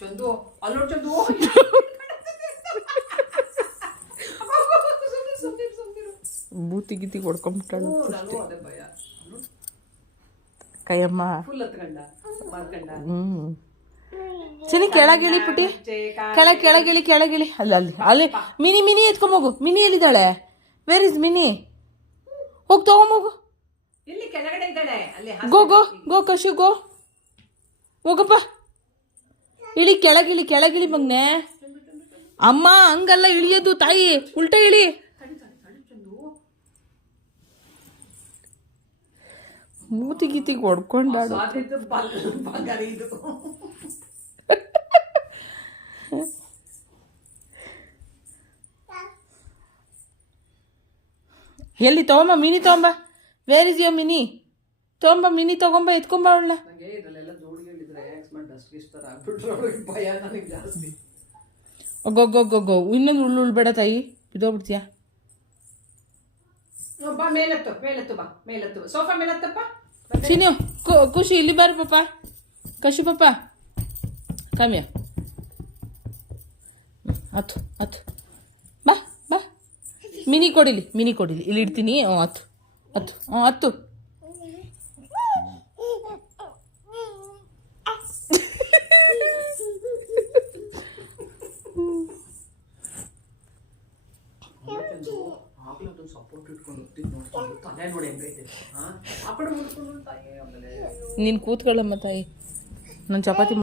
Chandu allowed Chandu ಬೂತಿ ಗೀತಿ ಹೊಡ್ಕೊಂಡ್ಬಿಟ್ಟಾಳು ಅದೇ ಭಯ ಕೈಯಮ್ಮ full ಹತ್ಕೊಂಡ ಮಾಡ್ಕೊಂಡ. ಸರಿ ಕೆಳಗಿಳಿ ಪುಟಿ, ಕೆಳಗಿಳಿ ಅಲ್ಲಿ ಮಿನಿ ಎತ್ಕೊಂಬೋಗು. ಮಿನಿ ಎಲ್ಲಿದ್ದಾಳೆ? Where is Mini? ಹೋಗಿ ತಗೊಂಬೋಗು. ಇಲ್ಲಿ ಕೆಳಗಡೆ ಇದ್ದಾಳೆ. ಅಲ್ಲಿ ಗೋ ಕಶು ಗೋ ಹೋಗಪ್ಪ. ಇಳಿ ಕೆಳಗಿಳಿ ಮಗ್ನೆ. ಅಮ್ಮ ಹಂಗಲ್ಲ ಇಳಿಯೋದು ತಾಯಿ, ಉಲ್ಟಾ ಇಳಿ. ಮೂತಿ ಗೀತಿಗೆ ಹೊಡ್ಕೊಂಡಾಳು. ಎಲ್ಲಿ ತಗೊಂಬ ಮಿನಿ ತಗೊಂಬ. Where is yo Mini? ತಗೊಂಬ ಮಿನಿ ತಗೊಂಬ, ಎತ್ಕೊಂಬ ಅವಳ. ಗೋ ಇನ್ನೊಂದು ಉಳ್ಬೇಡ ತಾಯಿ, ಬಿದ್ದೋಗ್ಬಿಡ್ತೀಯ. ಮೇಲತ್ತು ಸೋಫಾ ಮೇಲತ್ತಪ್ಪ. ಚಿನ್ನು ಖುಷಿ ಇಲ್ಲಿ ಬಾರು ಪಾಪ. ಕಶು ಪಾಪ ಕಾಮ್ಯ ಹತ್ತು ಬಾ. ಮಿನಿ ಕೊಡಿಲಿ ಇಲ್ಲಿ ಇಡ್ತೀನಿ. ಹತ್ತು ನೀನು ಕೂತ್ಕೊಳ್ಳಮ್ಮ ತಾಯಿ, ನಾನು ಚಪಾತಿ